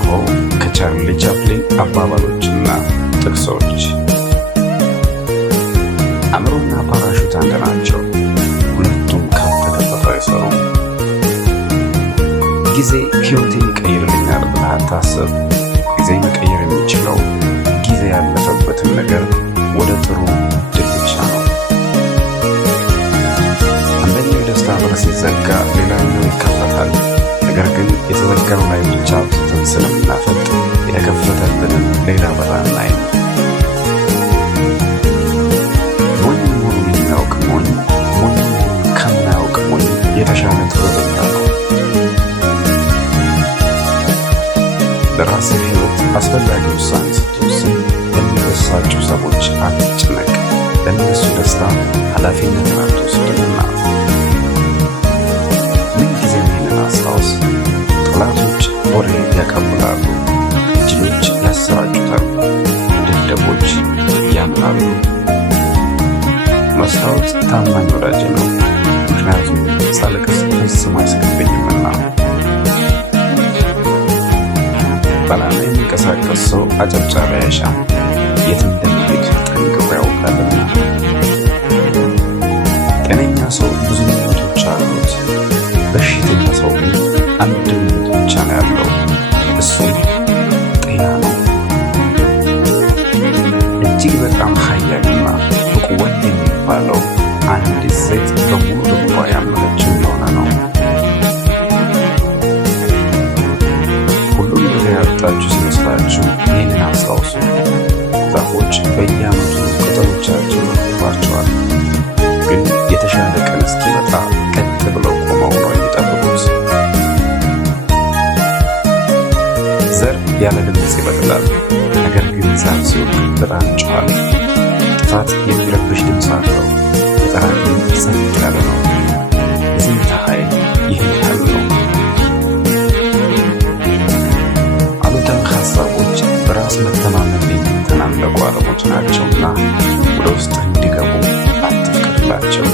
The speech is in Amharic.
እነሆ ከቻርሊ ቻፕሊን አባባሎችና ጥቅሶች። አእምሮና ፓራሹት አንድ ናቸው፣ ሁለቱም ካልተገፈፉ አይሰሩም። ጊዜ ሕይወቴን ይቀይርልኛል ብለህ አታስብ። ጊዜ መቀየር የሚችለው ጊዜ ያለፈበትን ነገር ወደ ጥሩ ድል ብቻ ነው። አንደኛው የደስታ በር ሲዘጋ ሌላኛው ይከፈታል። ነገር ግን የተዘጋው ላይ ብቻ ትተን ስለምናፈጥ የተከፈተልንን ሌላ በር አናይም። ሞኝ መሆኑን የሚያውቅ ሞኝ መሆኑን ከማያውቅ ሞኝ የተሻለ ጥበበኛ ነው። ለራስህ ሕይወት አስፈላጊ ውሳኔ ስትወስን ለሚበሳጩ ሰዎች አትጨነቅ፣ ለእነሱ ደስታ ኃላፊነትን አትወስድምና። ምንጊዜም ይህንን አስታውስ። ጠላቶች ወሬ ያቀብላሉ፣ ጅሎች ያሰራጩታል፣ ደደቦች ያምናሉ። መስታወት ታማኝ ወዳጅ ነው፣ ምክንያቱም ሳለቅስ ፈጽሞ አይስቅብኝምና። በዓላማ የሚንቀሳቀስ ሰው አጨብጫቢ አይሻም፣ የት እንደሚሄድ ጠንቅቆ ያውቃልና። ጤነኛ ሰው ብዙ ምኞቶች አሉት፣ በሽተኛ ሰው ግን አንድ ምኞት ብቻ ነው ያለው፣ እሱም ጤና ነው። እጅግ በጣም ኃያልና ብቁ ወንድ የሚባለው አንዲት ሴት በሙሉ ልቧ ያመነችው የሆነ ነው። ሁሉም ጊዜ ያጣችሁ ሲመስላችሁ ይህንን አስታውሱ። ዛፎች በየዓመቱ ቅጠሎቻቸው ይረግፏቸዋል፣ ግን የተሻለ ቀን እስኪመጣ ቀጥ ብለው ቆመው ነው የሚጠብቁት። ዘር ያለ ድምፅ ይበቅላል፣ ነገር ግን ዛፍ ሲወድቅ በጣም ይጮኻል። ጥፋት የሚረብሽ ድምፅ አለው፣ የጠራ ግን ጸጥ ያለ ነው። የዝምታ ኃይል ይህን ያህል ነው። አሉታዊ ሀሳቦች በራስ መተማመን የሚተናነቁ ዓለሞች ናቸውና ወደ ውስጥ እንዲገቡ አትፍቀድላቸው።